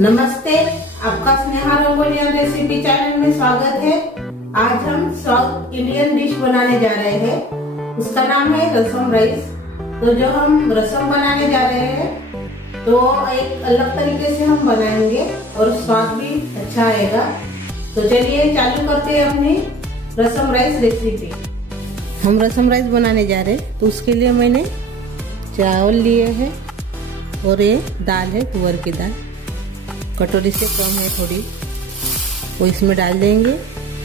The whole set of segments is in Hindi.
नमस्ते, आपका स्नेहा रंगोलिया रेसिपी चैनल में स्वागत है। आज हम साउथ इंडियन डिश बनाने जा रहे हैं। उसका नाम है रसम राइस। तो जो हम रसम बनाने जा रहे हैं तो एक अलग तरीके से हम बनाएंगे और स्वाद भी अच्छा आएगा। तो चलिए चालू करते हैं अपनी रसम राइस रेसिपी। हम रसम राइस बनाने जा रहे हैं तो उसके लिए मैंने चावल लिए हैं और ये दाल है तुअर की दाल, कटोरी से कम है थोड़ी, वो इसमें डाल देंगे।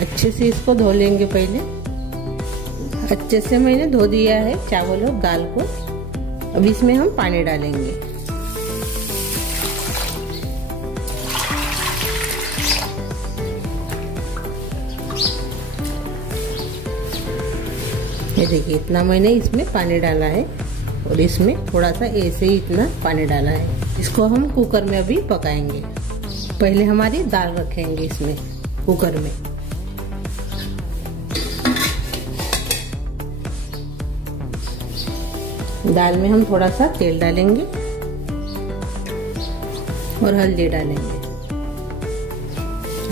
अच्छे से इसको धो लेंगे। पहले अच्छे से मैंने धो दिया है चावल और दाल को। अब इसमें हम पानी डालेंगे। ये देखिए इतना मैंने इसमें पानी डाला है और इसमें थोड़ा सा ऐसे ही इतना पानी डाला है। इसको हम कुकर में अभी पकाएंगे। पहले हमारी दाल रखेंगे इसमें कुकर में। दाल में हम थोड़ा सा तेल डालेंगे और हल्दी डालेंगे।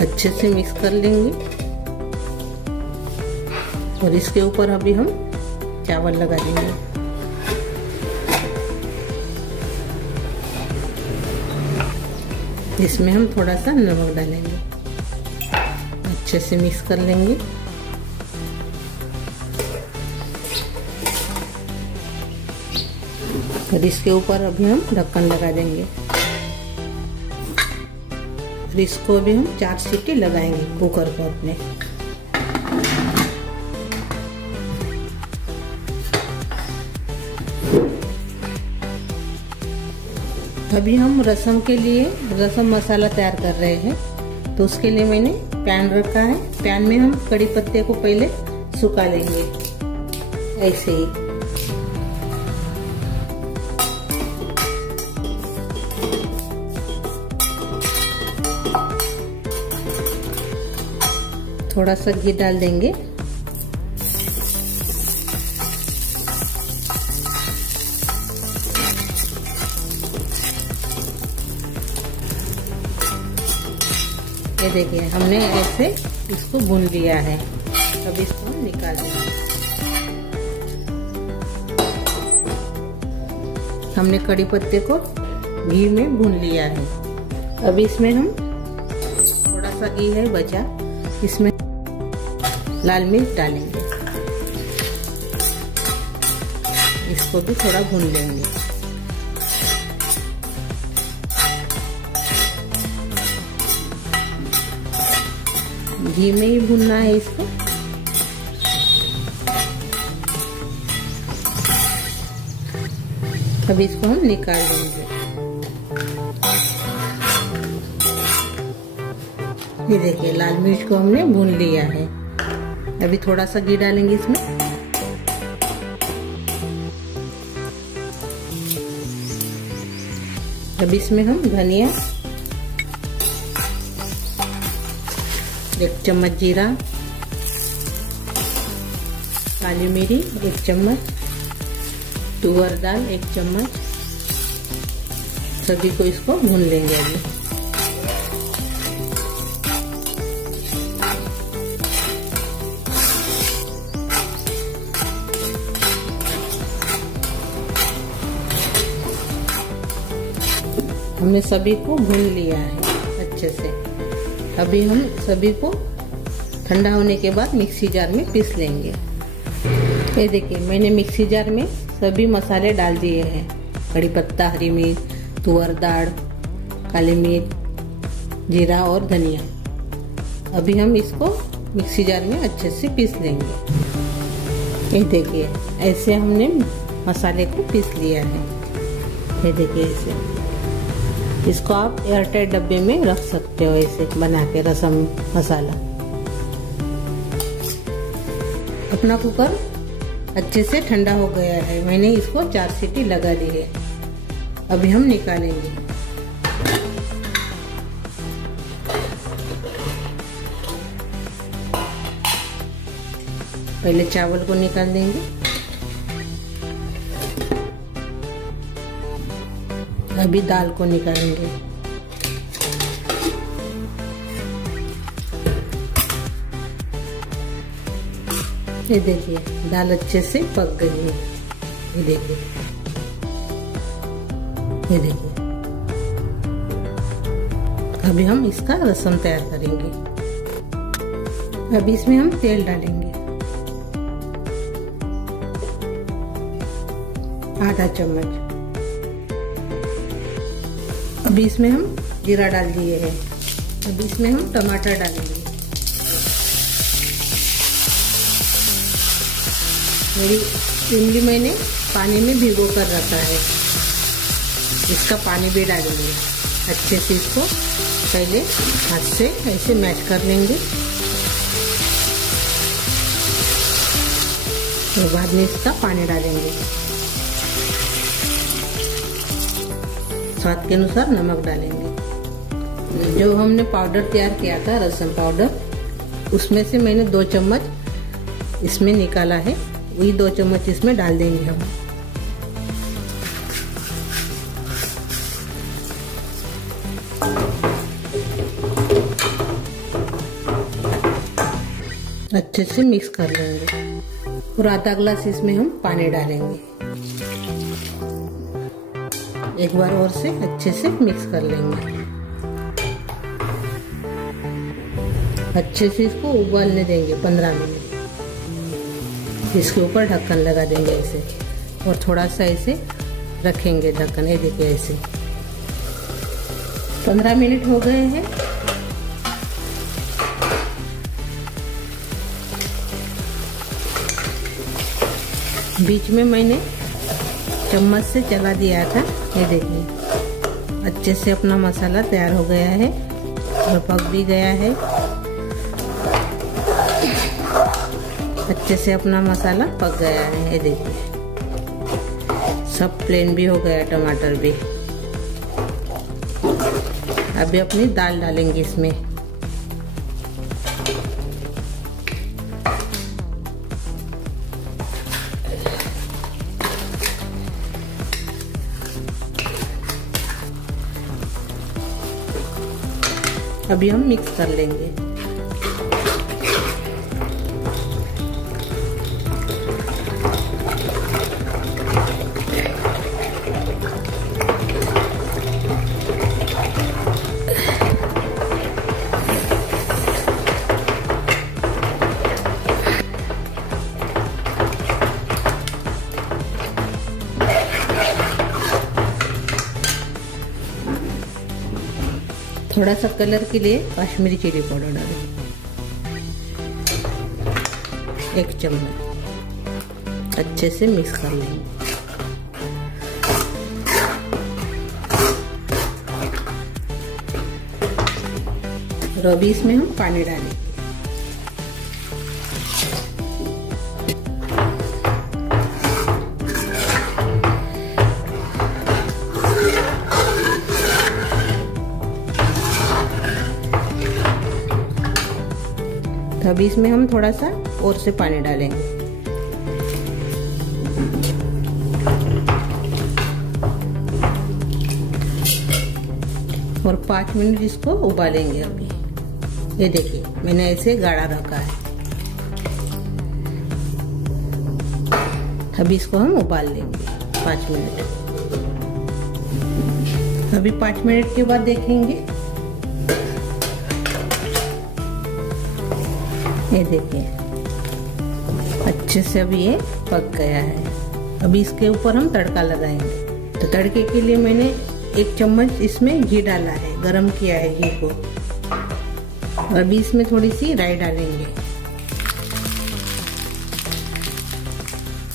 अच्छे से मिक्स कर लेंगे और इसके ऊपर अभी हम चावल लगा देंगे। इसमें हम थोड़ा सा नमक डालेंगे। अच्छे से मिक्स कर लेंगे। और इसके ऊपर अभी हम ढक्कन लगा देंगे। और इसको भी हम 4 सीटी लगाएंगे कुकर को अपने। अभी हम रसम के लिए रसम मसाला तैयार कर रहे हैं। तो उसके लिए मैंने पैन रखा है। पैन में हम कड़ी पत्ते को पहले सुखा लेंगे ऐसे ही। थोड़ा सा घी डाल देंगे। ये देखिए हमने ऐसे इसको भून लिया है। अब इसको हम निकाल देंगे। हमने कड़ी पत्ते को घी में भून लिया है। अब इसमें हम थोड़ा सा घी है बचा, इसमें लाल मिर्च डालेंगे। इसको भी थोड़ा भून लेंगे। घी में ही भूनना है इसको। अब इसको हम निकाल देंगे। ये देखिए लाल मिर्च को हमने भून लिया है। अभी थोड़ा सा घी डालेंगे इसमें। अब इसमें हम धनिया, 1 चम्मच जीरा, काली मिरी 1 चम्मच, तुअर दाल 1 चम्मच, सभी को इसको भून लेंगे। अभी हमने सभी को भून लिया है अच्छे से। अभी हम सभी को ठंडा होने के बाद मिक्सी जार में पीस लेंगे। ये देखिए मैंने मिक्सी जार में सभी मसाले डाल दिए हैं। कड़ी पत्ता, हरी मिर्च, तुअर दाल, काली मिर्च, जीरा और धनिया। अभी हम इसको मिक्सी जार में अच्छे से पीस लेंगे। ये देखिए ऐसे हमने मसाले को पीस लिया है। ये देखिए ऐसे। इसको आप एयरटाइट डब्बे में रख सकते हो ऐसे बना के रसम मसाला। अपना कुकर अच्छे से ठंडा हो गया है। मैंने इसको 4 सीटी लगा दी है। अभी हम निकालेंगे। पहले चावल को निकाल देंगे। अभी दाल को निकालेंगे। ये देखिए दाल अच्छे से पक गई है। ये देखिए, ये देखिए। अभी हम इसका रसम तैयार करेंगे। अभी इसमें हम तेल डालेंगे, आधा चम्मच। अभी इसमें हम जीरा डाल दिए हैं। अभी इसमें हम टमाटर डालेंगे। मेरी इमली मैंने पानी में भिगो कर रखा है, इसका पानी भी डालेंगे। अच्छे से इसको पहले हाथ से ऐसे मैश कर लेंगे, तो बाद में इसका पानी डालेंगे। स्वाद के अनुसार नमक डालेंगे। जो हमने पाउडर तैयार किया था, रसम पाउडर, उसमें से मैंने 2 चम्मच इसमें निकाला है, वही 2 चम्मच इसमें डाल देंगे हम। अच्छे से मिक्स कर लेंगे और आधा ग्लास इसमें हम पानी डालेंगे। एक बार और से अच्छे से मिक्स कर लेंगे। अच्छे से इसको उबालने देंगे 15 मिनट। इसके ऊपर ढक्कन लगा देंगे ऐसे, और थोड़ा सा ऐसे रखेंगे ढक्कन। ये देखिए ऐसे 15 मिनट हो गए हैं। बीच में मैंने चम्मच से चला दिया था। ये देखिए अच्छे से अपना मसाला तैयार हो गया है और पक भी गया है। अच्छे से अपना मसाला पक गया है। ये देखिए सब प्लेन भी हो गया, टमाटर भी। अभी अपनी दाल डालेंगे इसमें। अभी हम मिक्स कर लेंगे। थोड़ा सा कलर के लिए कश्मीरी चिली पाउडर डालें, 1 चम्मच। अच्छे से मिक्स कर लेंगे। और अभी इसमें हम पानी डालेंगे। तो अभी इसमें हम थोड़ा सा और से पानी डालेंगे। और 5 मिनट इसको उबालेंगे। अभी ये देखिए मैंने ऐसे गाढ़ा रखा है। अभी इसको हम उबाल लेंगे 5 मिनट। अभी 5 मिनट के बाद देखेंगे। ये देखिए अच्छे से अभी ये पक गया है। अभी इसके ऊपर हम तड़का लगाएंगे। तो तड़के के लिए मैंने 1 चम्मच इसमें घी डाला है, गरम किया है घी को। अभी इसमें थोड़ी सी राई डालेंगे,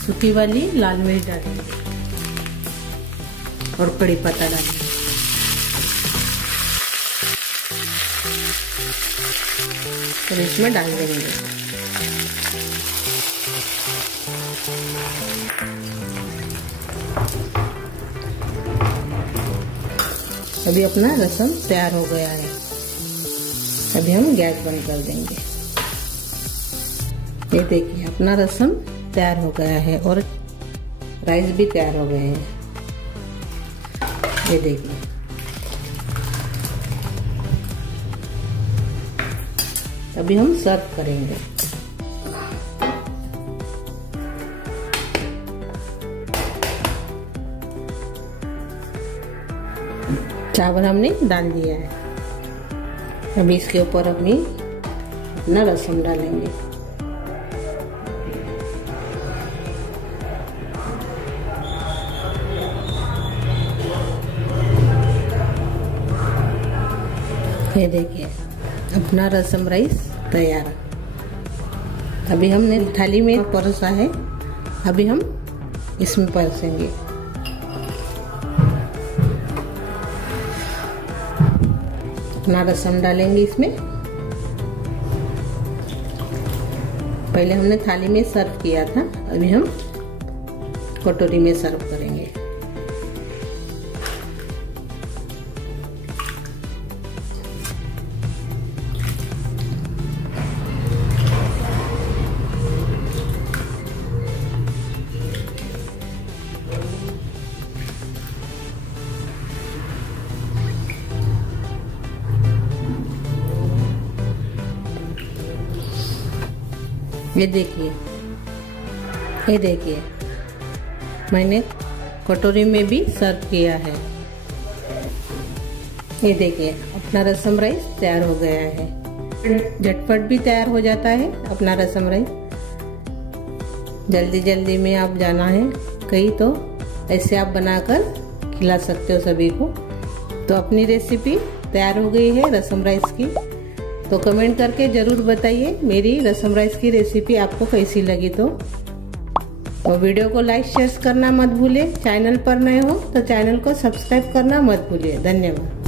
सूखी वाली लाल मिर्च डालेंगे और कड़ी पत्ता डालेंगे। और इसमें डाल देंगे। अभी अपना रसम तैयार हो गया है। अभी हम गैस बंद कर देंगे। ये देखिए अपना रसम तैयार हो गया है और राइस भी तैयार हो गए हैं। ये देखिए अभी हम सर्व करेंगे। चावल हमने डाल दिया है। अभी इसके ऊपर हम अपना रसम डालेंगे। ये देखिए अपना रसम राइस तैयार। अभी हमने थाली में परोसा है, अभी हम इसमें परोसेंगे। अपना रसम डालेंगे इसमें। पहले हमने थाली में सर्व किया था, अभी हम कटोरी में सर्व करेंगे। ये देखिए मैंने कटोरी में भी सर्व किया है। ये देखिए अपना रसम राइस तैयार हो गया है। झटपट भी तैयार हो जाता है अपना रसम राइस। जल्दी जल्दी में आप जाना है कहीं तो ऐसे आप बनाकर खिला सकते हो सभी को। तो अपनी रेसिपी तैयार हो गई है रसम राइस की। तो कमेंट करके जरूर बताइए मेरी रसम राइस की रेसिपी आपको कैसी लगी। तो वीडियो को लाइक शेयर करना मत भूलिए। चैनल पर नए हो तो चैनल को सब्सक्राइब करना मत भूलिए। धन्यवाद।